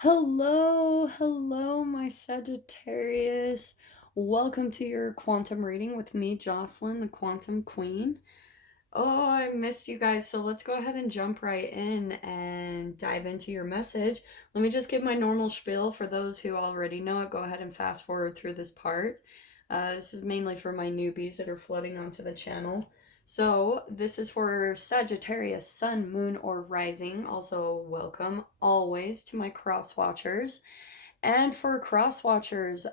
Hello, my Sagittarius. Welcome to your quantum reading with me, Jocelyn, the Quantum Queen. Oh, I missed you guys, so let's go ahead and jump right in and dive into your message. Let me just give my normal spiel for those who already know it. Go ahead and fast forward through this part. This is mainly for my newbies that are floating onto the channel. So, this is for Sagittarius, Sun, Moon, or Rising. Also, welcome always to my cross watchers. And for cross watchers,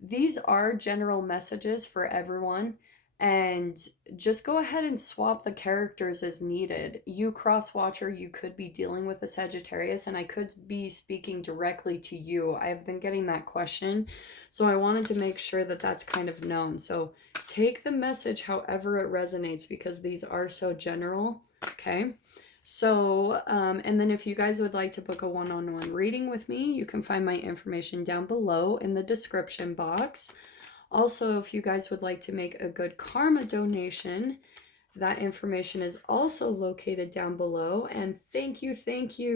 these are general messages for everyone. And just go ahead and swap the characters as needed. You cross watcher, you could be dealing with a Sagittarius, and I could be speaking directly to you. I've been getting that question, so I wanted to make sure that that's kind of known. So take the message however it resonates, because these are so general. Okay. So, and then if you guys would like to book a one-on-one reading with me, you can find my information down below in the description box. Also, if you guys would like to make a good karma donation, that information is also located down below. And thank you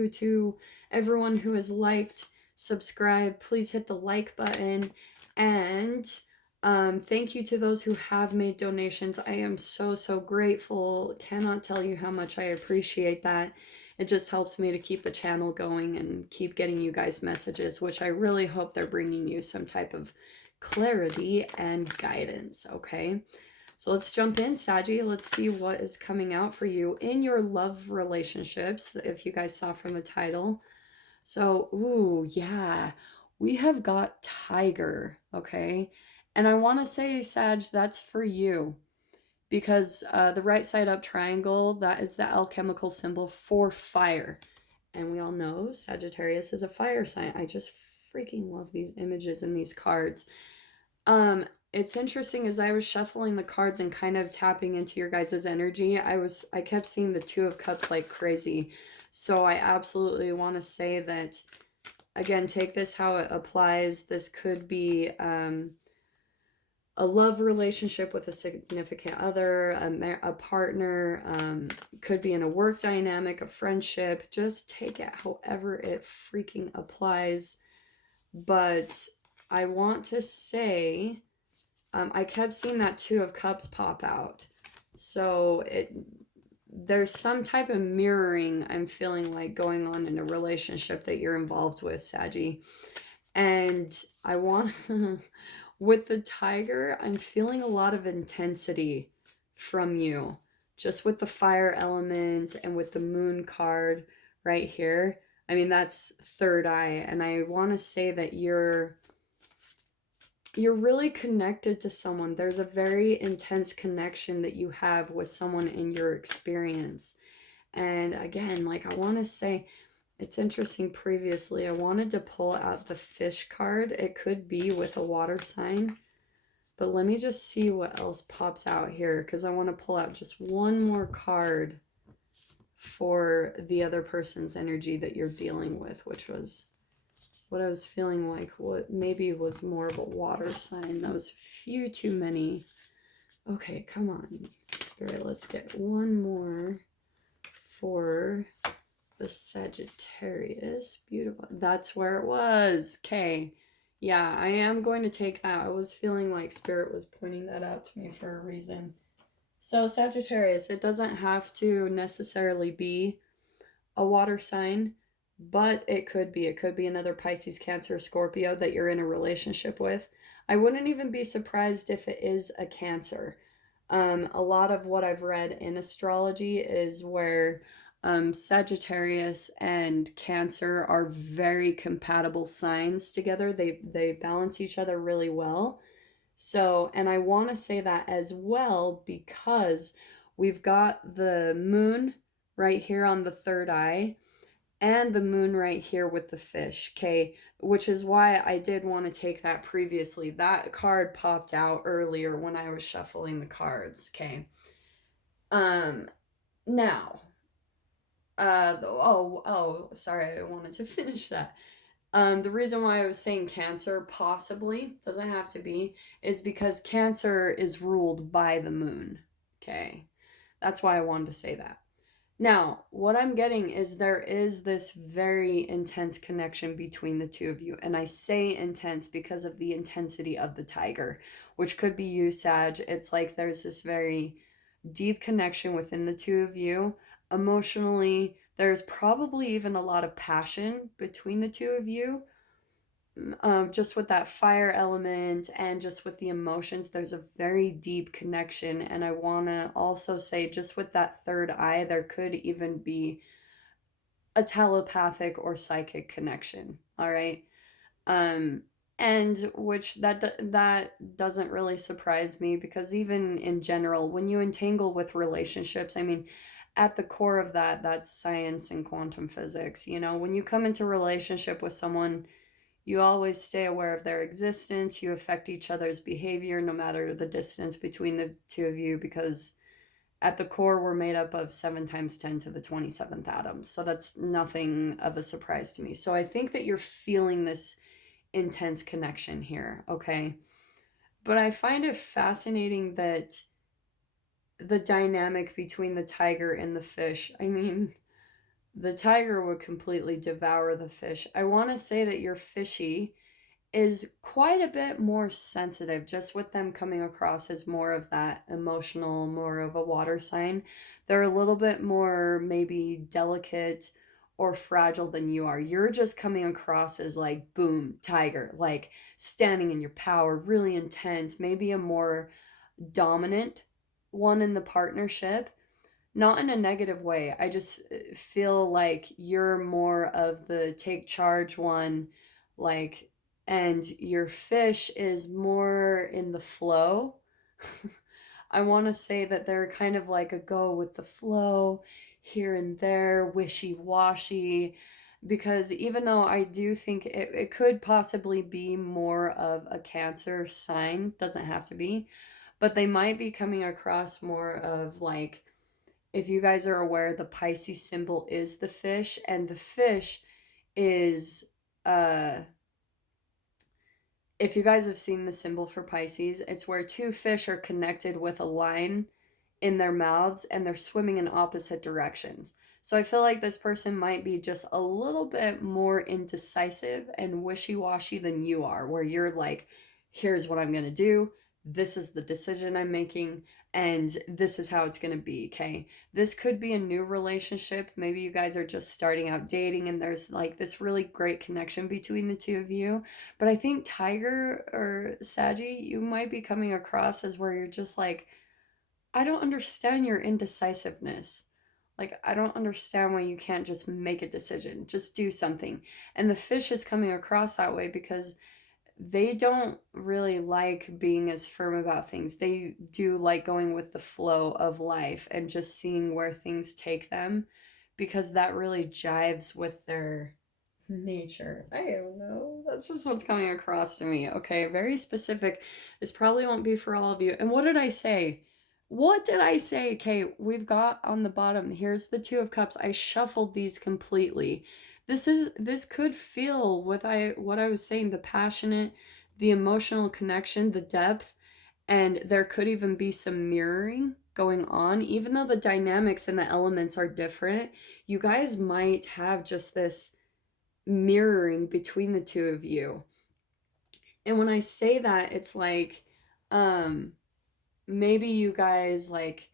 to everyone who has liked, subscribed. Please hit the like button. And thank you to those who have made donations. I am so grateful. Cannot tell you how much I appreciate that. It just helps me to keep the channel going and keep getting you guys messages, which I really hope they're bringing you some type of clarity and guidance. Okay, so let's jump in, Saggy. Let's see what is coming out for you in your love relationships, if you guys saw from the title. So, ooh, yeah, we have got Tiger. Okay, and I want to say, Sag, that's for you, because the right side up triangle, that is the alchemical symbol for fire, and we all know Sagittarius is a fire sign. I just freaking love these images and these cards. It's interesting, as I was shuffling the cards and kind of tapping into your guys' energy, I kept seeing the Two of Cups like crazy. So I absolutely want to say that, again, take this how it applies. This could be a love relationship with a significant other, a partner, could be in a work dynamic, a friendship. Just take it however it freaking applies. But I want to say, I kept seeing that Two of Cups pop out. So there's some type of mirroring I'm feeling like going on in a relationship that you're involved with, Saggy. And I want, with the Tiger, I'm feeling a lot of intensity from you. Just with the fire element and with the Moon card right here. I mean, that's third eye. And I want to say that you're really connected to someone. There's a very intense connection that you have with someone in your experience. And again, like, I want to say, it's interesting, previously I wanted to pull out the fish card. It could be with a water sign, but let me just see what else pops out here, because I want to pull out just one more card for the other person's energy that you're dealing with, which was what I was feeling like, what maybe was more of a water sign. That was few too many. Okay, come on, Spirit, let's get one more for the Sagittarius. Beautiful. That's where it was. Okay. Yeah, I am going to take that. I was feeling like Spirit was pointing that out to me for a reason. So Sagittarius, it doesn't have to necessarily be a water sign, but it could be. It could be another Pisces, Cancer, Scorpio that you're in a relationship with. I wouldn't even be surprised if it is a Cancer. A lot of what I've read in astrology is where Sagittarius and Cancer are very compatible signs together. They balance each other really well. So, and I want to say that as well, because we've got the Moon right here on the third eye, and the Moon right here with the fish, okay? Which is why I did want to take that previously. That card popped out earlier when I was shuffling the cards, okay? Now, sorry, I wanted to finish that. The reason why I was saying Cancer possibly, doesn't have to be, is because Cancer is ruled by the Moon, okay? That's why I wanted to say that. Now, what I'm getting is there is this very intense connection between the two of you. And I say intense because of the intensity of the tiger, which could be you, Sag. It's like there's this very deep connection within the two of you. Emotionally, there's probably even a lot of passion between the two of you. Just with that fire element and just with the emotions, there's a very deep connection. And I want to also say, just with that third eye, there could even be a telepathic or psychic connection. All right. Um, and which that doesn't really surprise me, because even in general, when you entangle with relationships, I mean, at the core of that, that's science and quantum physics. You know, when you come into relationship with someone, you always stay aware of their existence. You affect each other's behavior no matter the distance between the two of you, because at the core, we're made up of 7 times 10 to the 27th atoms. So that's nothing of a surprise to me. So I think that you're feeling this intense connection here, okay? But I find it fascinating that the dynamic between the tiger and the fish, I mean, the tiger would completely devour the fish. I want to say that your fishy is quite a bit more sensitive, just with them coming across as more of that emotional, more of a water sign. They're a little bit more maybe delicate or fragile than you are. You're just coming across as like, boom, tiger, like standing in your power, really intense, maybe a more dominant one in the partnership. Not in a negative way. I just feel like you're more of the take charge one, like, and your fish is more in the flow. I want to say that they're kind of like a go with the flow, here and there, wishy washy. Because even though I do think it could possibly be more of a Cancer sign, doesn't have to be, but they might be coming across more of like, if you guys are aware, the Pisces symbol is the fish, and the fish is, uh, if you guys have seen the symbol for Pisces, it's where two fish are connected with a line in their mouths and they're swimming in opposite directions. So I feel like this person might be just a little bit more indecisive and wishy washy than you are, where you're like, here's what I'm going to do. This is the decision I'm making, and this is how it's going to be. Okay. This could be a new relationship. Maybe you guys are just starting out dating and there's like this really great connection between the two of you. But I think Tiger or Saggy, you might be coming across as where you're just like, I don't understand your indecisiveness. Like, I don't understand why you can't just make a decision, just do something. And the fish is coming across that way because they don't really like being as firm about things. They do like going with the flow of life and just seeing where things take them, because that really jives with their nature. I don't know. That's just what's coming across to me. Okay, very specific. This probably won't be for all of you. And what did I say? What did I say? Okay, we've got on the bottom, here's the Two of Cups. I shuffled these completely. This could feel what I was saying, the passionate, the emotional connection, the depth, and there could even be some mirroring going on. Even though the dynamics and the elements are different, you guys might have just this mirroring between the two of you. And when I say that, it's like, um maybe you guys like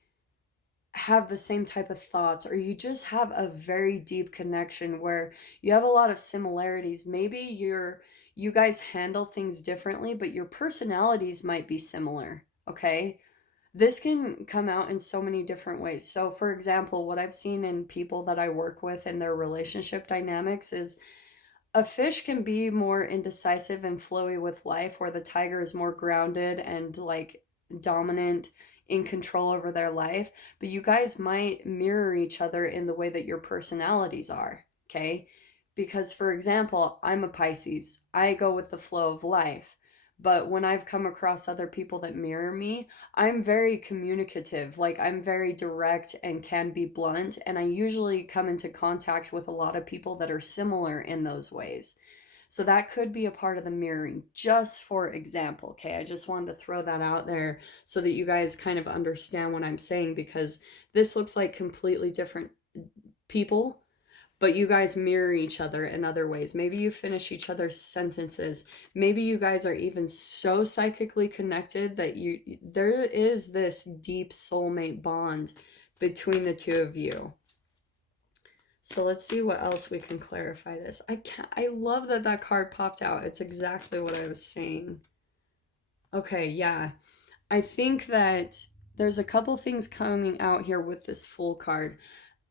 have the same type of thoughts, or you just have a very deep connection where you have a lot of similarities. Maybe you guys handle things differently, but your personalities might be similar. Okay, this can come out in so many different ways. So for example, what I've seen in people that I work with in their relationship dynamics is a fish can be more indecisive and flowy with life, where the tiger is more grounded and like dominant, in control over their life. But you guys might mirror each other in the way that your personalities are, okay? Because, for example, I'm a Pisces, I go with the flow of life. But when I've come across other people that mirror me, I'm very communicative. Like, I'm very direct and can be blunt. And I usually come into contact with a lot of people that are similar in those ways. So that could be a part of the mirroring, just for example. Okay, I just wanted to throw that out there so that you guys kind of understand what I'm saying, because this looks like completely different people, but you guys mirror each other in other ways. Maybe you finish each other's sentences. Maybe you guys are even so psychically connected that there is this deep soulmate bond between the two of you. So let's see what else we can clarify this. I love that that card popped out. It's exactly what I was saying. Okay, yeah. I think that there's a couple things coming out here with this Fool card.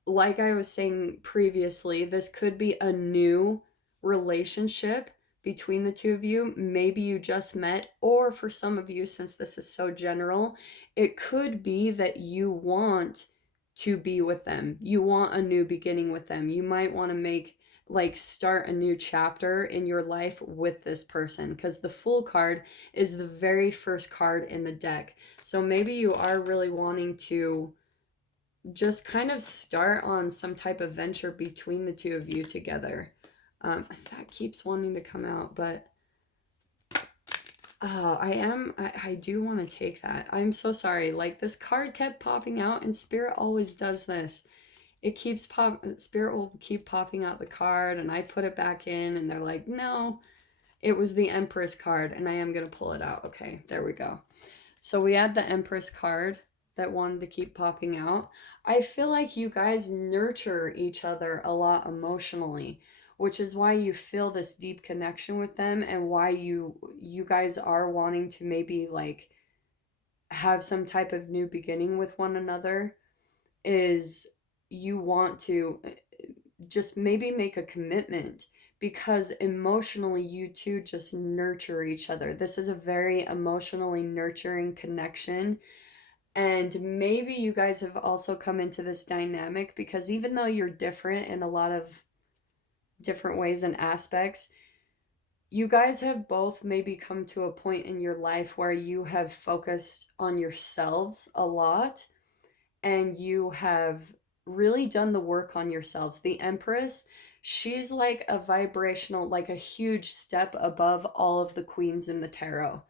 Like I was saying previously, this could be a new relationship between the two of you. Maybe you just met, or for some of you, since this is so general, it could be that you want to be with them. You want a new beginning with them. You might want to start a new chapter in your life with this person, because the Fool card is the very first card in the deck. So maybe you are really wanting to just kind of start on some type of venture between the two of you together. That keeps wanting to come out, but I do want to take that. I'm so sorry. Like, this card kept popping out, and Spirit always does this. Spirit will keep popping out the card, and I put it back in, and they're like, no, it was the Empress card, and I am going to pull it out. Okay, there we go. So we had the Empress card that wanted to keep popping out. I feel like you guys nurture each other a lot emotionally, which is why you feel this deep connection with them, and why you guys are wanting to maybe like have some type of new beginning with one another, is you want to just maybe make a commitment, because emotionally you two just nurture each other. This is a very emotionally nurturing connection. And maybe you guys have also come into this dynamic because even though you're different in a lot of different ways and aspects, you guys have both maybe come to a point in your life where you have focused on yourselves a lot, and you have really done the work on yourselves. The Empress, she's like a vibrational, like a huge step above all of the queens in the tarot.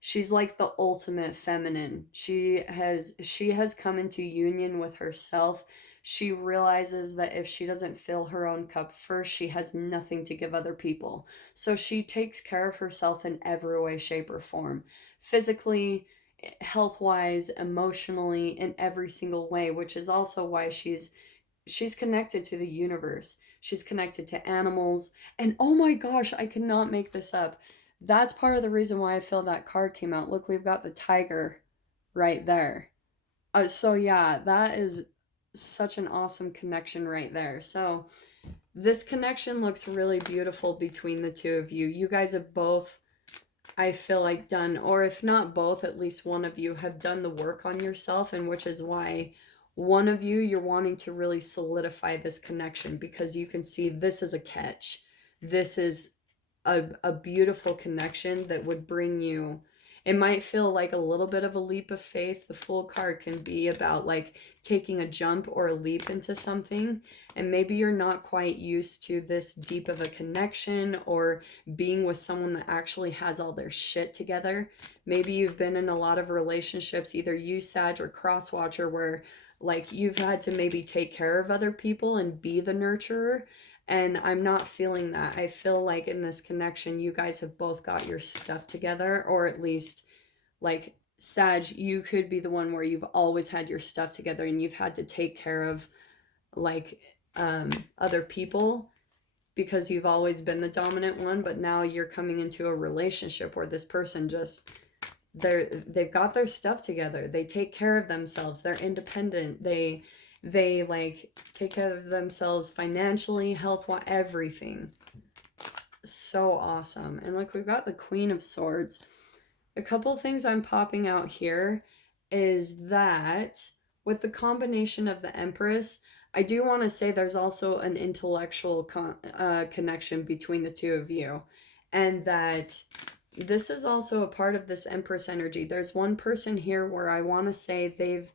She's like the ultimate feminine. She has come into union with herself. She realizes that if she doesn't fill her own cup first, she has nothing to give other people. So she takes care of herself in every way, shape, or form. Physically, health-wise, emotionally, in every single way, which is also why she's connected to the universe. She's connected to animals. And oh my gosh, I cannot make this up. That's part of the reason why I feel that card came out. Look, we've got the tiger right there. So yeah, that is such an awesome connection right there. So this connection looks really beautiful between the two of you. You guys have both, I feel like, done, or if not both, at least one of you have done the work on yourself, and which is why one of you, you're wanting to really solidify this connection, because you can see this is a catch. This is a beautiful connection that would bring you, it might feel like a little bit of a leap of faith. The Fool card can be about like taking a jump or a leap into something, and maybe you're not quite used to this deep of a connection or being with someone that actually has all their shit together. Maybe you've been in a lot of relationships, either you, Sag, or Crosswatcher, where like you've had to maybe take care of other people and be the nurturer. And I'm not feeling that. I feel like in this connection, you guys have both got your stuff together, or at least, like, Sag, you could be the one where you've always had your stuff together and you've had to take care of, like, other people because you've always been the dominant one, but now you're coming into a relationship where this person just, they've got their stuff together. They take care of themselves. They're independent. They like take care of themselves financially, health-wise, everything. So awesome. And look, we've got the Queen of Swords. A couple of things I'm popping out here is that with the combination of the Empress, I do want to say there's also an intellectual connection between the two of you, and that this is also a part of this Empress energy. There's one person here where I want to say they've,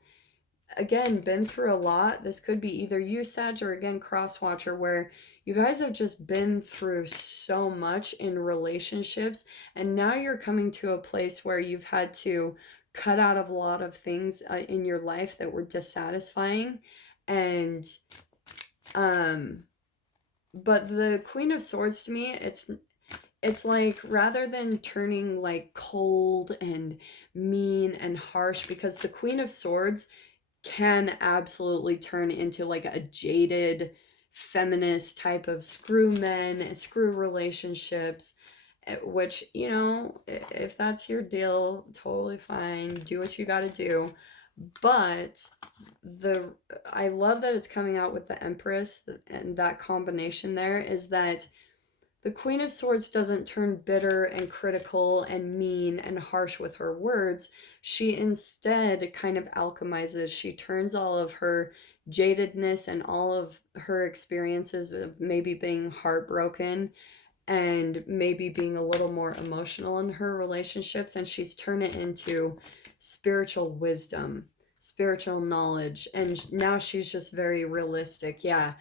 again, been through a lot. This could be either you, Sag, or again, Crosswatcher, where you guys have just been through so much in relationships, and now you're coming to a place where you've had to cut out of a lot of things in your life that were dissatisfying, and Um, but the Queen of Swords to me, it's like rather than turning like cold and mean and harsh, because the Queen of Swords can absolutely turn into like a jaded feminist type of screw men, screw relationships, which, you know, if that's your deal, totally fine. Do what you got to do. But the I love that it's coming out with the Empress, and that combination there is that the Queen of Swords doesn't turn bitter and critical and mean and harsh with her words. She instead kind of alchemizes. She turns all of her jadedness and all of her experiences of maybe being heartbroken and maybe being a little more emotional in her relationships, and she's turned it into spiritual wisdom, spiritual knowledge, and now she's just very realistic. Yeah,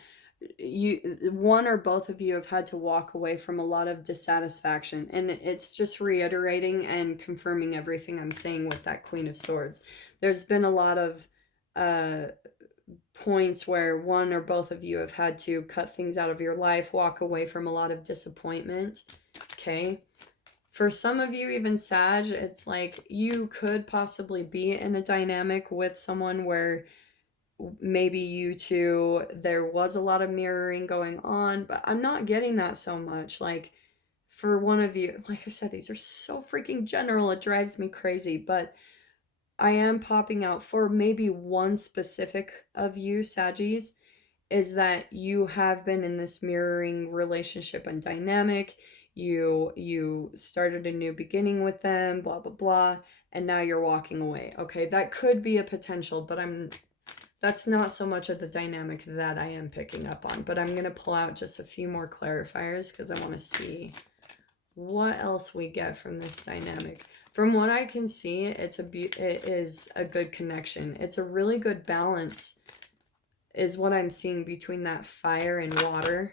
you, one or both of you have had to walk away from a lot of dissatisfaction, and it's just reiterating and confirming everything I'm saying with that Queen of Swords. There's been a lot of uh points where one or both of you have had to cut things out of your life, walk away from a lot of disappointment. Okay, for some of you, even Sag, it's like you could possibly be in a dynamic with someone where maybe you two, there was a lot of mirroring going on, but I'm not getting that so much. Like, for one of you, like I said, these are so freaking general, it drives me crazy, but I am popping out for maybe one specific of you, Saggies, is that you have been in this mirroring relationship and dynamic. You started a new beginning with them, blah blah blah, and now you're walking away. Okay, that could be a potential, but that's not so much of the dynamic that I am picking up on. But I'm gonna pull out just a few more clarifiers because I want to see what else we get from this dynamic. From what I can see, it is a good connection. It's a really good balance is what I'm seeing between that fire and water.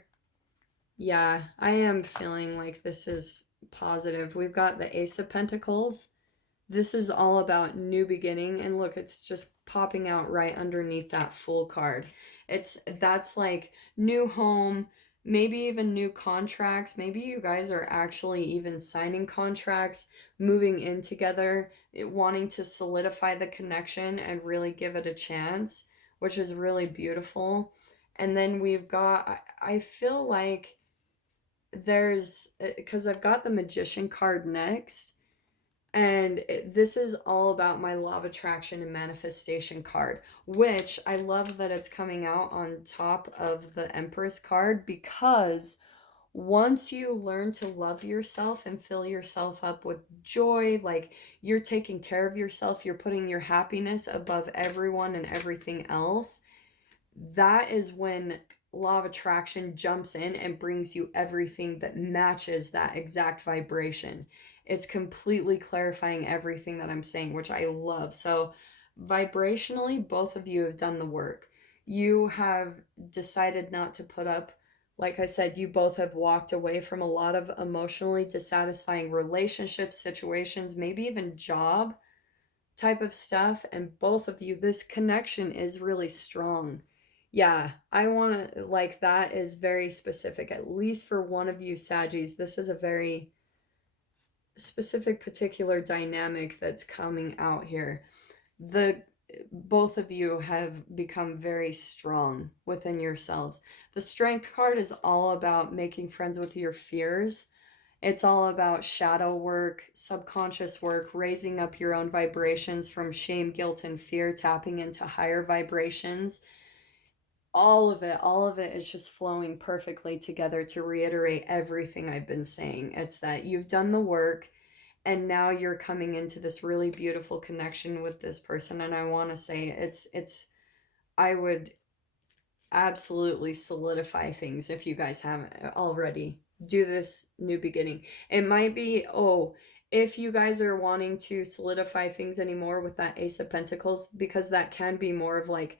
Yeah, I am feeling like this is positive. We've got the Ace of Pentacles. This is all about new beginning, and look, it's just popping out right underneath that Fool card. That's like new home, maybe even new contracts. Maybe you guys are actually even signing contracts, moving in together, wanting to solidify the connection and really give it a chance, which is really beautiful. And then we've got, I feel like there's, because I've got the Magician card next, and this is all about my law of attraction and manifestation card, which I love that it's coming out on top of the Empress card, because once you learn to love yourself and fill yourself up with joy, like you're taking care of yourself, you're putting your happiness above everyone and everything else, that is when law of attraction jumps in and brings you everything that matches that exact vibration. It's completely clarifying everything that I'm saying, which I love. So vibrationally, both of you have done the work. You have decided not to put up, like I said, you both have walked away from a lot of emotionally dissatisfying relationships, situations, maybe even job type of stuff. And both of you, this connection is really strong. Yeah, I want to, like, that is very specific, at least for one of you Saggies. This is a very specific, particular dynamic that's coming out here. The both of you have become very strong within yourselves. The Strength card is all about making friends with your fears. It's all about shadow work, subconscious work, raising up your own vibrations from shame, guilt, and fear, tapping into higher vibrations. All of it is just flowing perfectly together to reiterate everything I've been saying. It's that you've done the work, and now you're coming into this really beautiful connection with this person. And I want to say I would absolutely solidify things if you guys haven't already. Do this new beginning. It might be, oh, if you guys are wanting to solidify things anymore with that Ace of Pentacles, because that can be more of like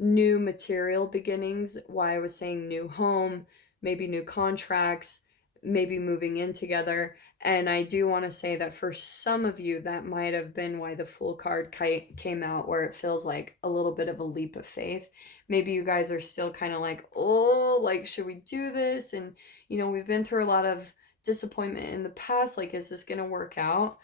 new material beginnings, why I was saying new home, maybe new contracts, maybe moving in together. And I do want to say that for some of you, that might have been why the Fool card came out, where it feels like a little bit of a leap of faith. Maybe you guys are still kind of like, oh, like, should we do this? And, we've been through a lot of disappointment in the past. Like, is this going to work out?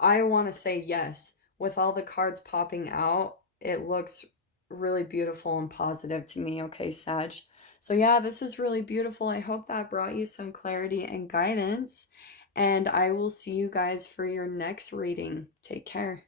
I want to say yes. With all the cards popping out, it looks really beautiful and positive to me. Okay, Sag. So, yeah, this is really beautiful. I hope that brought you some clarity and guidance. And I will see you guys for your next reading. Take care.